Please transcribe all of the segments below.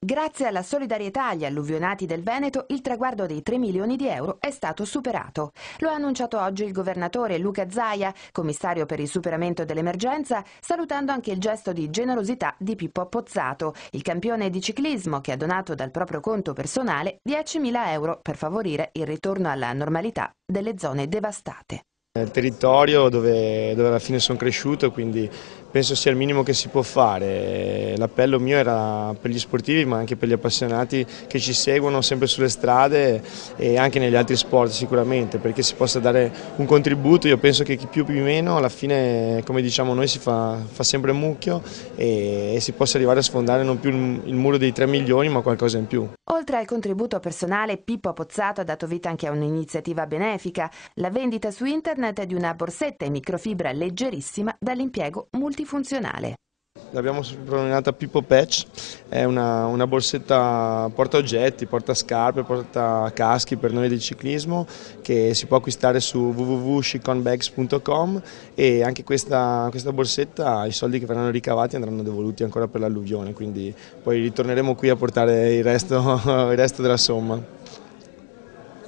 Grazie alla solidarietà agli alluvionati del Veneto, il traguardo dei 3 milioni di euro è stato superato. Lo ha annunciato oggi il governatore Luca Zaia, commissario per il superamento dell'emergenza, salutando anche il gesto di generosità di Pippo Pozzato, il campione di ciclismo che ha donato dal proprio conto personale 10.000 euro per favorire il ritorno alla normalità delle zone devastate. Nel territorio dove alla fine sono cresciuto, quindi penso sia il minimo che si può fare. L'appello mio era per gli sportivi ma anche per gli appassionati che ci seguono sempre sulle strade e anche negli altri sport sicuramente, perché si possa dare un contributo. Io penso che chi più chi meno alla fine, come diciamo noi, si fa sempre mucchio e si possa arrivare a sfondare non più il muro dei 3 milioni ma qualcosa in più. Oltre al contributo personale, Pippo Pozzato ha dato vita anche a un'iniziativa benefica, la vendita su internet di una borsetta in microfibra leggerissima dall'impiego multifunzionale. L'abbiamo soprannominata Pippo Patch, è una borsetta porta oggetti, porta scarpe, porta caschi per noi del ciclismo, che si può acquistare su www.chiconbags.com e anche questa borsetta, i soldi che verranno ricavati andranno devoluti ancora per l'alluvione, quindi poi ritorneremo qui a portare il resto, il resto della somma.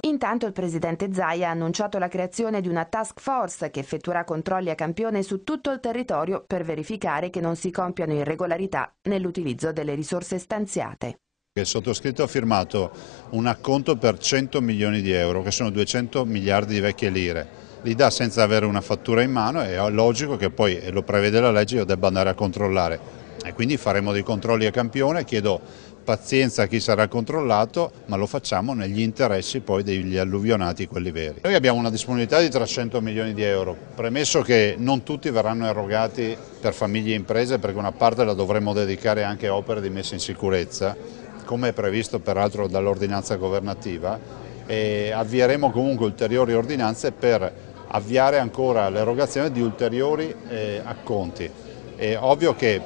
Intanto il presidente Zaia ha annunciato la creazione di una task force che effettuerà controlli a campione su tutto il territorio per verificare che non si compiano irregolarità nell'utilizzo delle risorse stanziate. Il sottoscritto ha firmato un acconto per 100 milioni di euro, che sono 200 miliardi di vecchie lire. Li dà senza avere una fattura in mano e è logico che poi, e lo prevede la legge, io debba andare a controllare. E quindi faremo dei controlli a campione, chiedo pazienza a chi sarà controllato, ma lo facciamo negli interessi poi degli alluvionati, quelli veri. Noi abbiamo una disponibilità di 300 milioni di euro, premesso che non tutti verranno erogati per famiglie e imprese, perché una parte la dovremo dedicare anche a opere di messa in sicurezza, come è previsto peraltro dall'ordinanza governativa, e avvieremo comunque ulteriori ordinanze per avviare ancora l'erogazione di ulteriori acconti. È ovvio che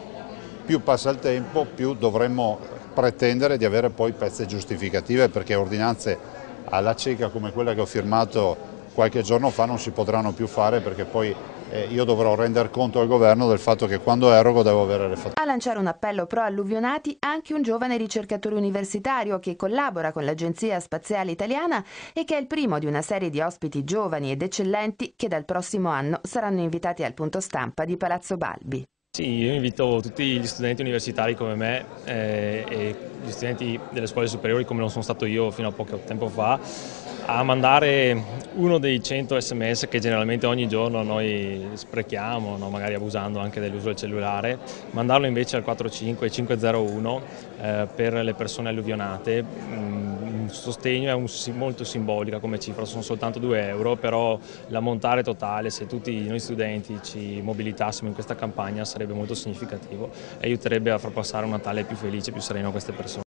più passa il tempo, più dovremmo pretendere di avere poi pezze giustificative, perché ordinanze alla cieca come quella che ho firmato qualche giorno fa non si potranno più fare, perché poi io dovrò rendere conto al governo del fatto che quando erogo devo avere le fatture. A lanciare un appello pro alluvionati anche un giovane ricercatore universitario che collabora con l'Agenzia Spaziale Italiana e che è il primo di una serie di ospiti giovani ed eccellenti che dal prossimo anno saranno invitati al punto stampa di Palazzo Balbi. Sì, io invito tutti gli studenti universitari come me e gli studenti delle scuole superiori come non sono stato io fino a poco tempo fa a mandare uno dei 100 sms che generalmente ogni giorno noi sprechiamo, no? Magari abusando anche dell'uso del cellulare, mandarlo invece al 45501 per le persone alluvionate. Un sostegno è molto simbolica come cifra, sono soltanto 2 euro, però l'ammontare totale, se tutti noi studenti ci mobilitassimo in questa campagna, sarebbe molto significativo e aiuterebbe a far passare un Natale più felice e più sereno a queste persone.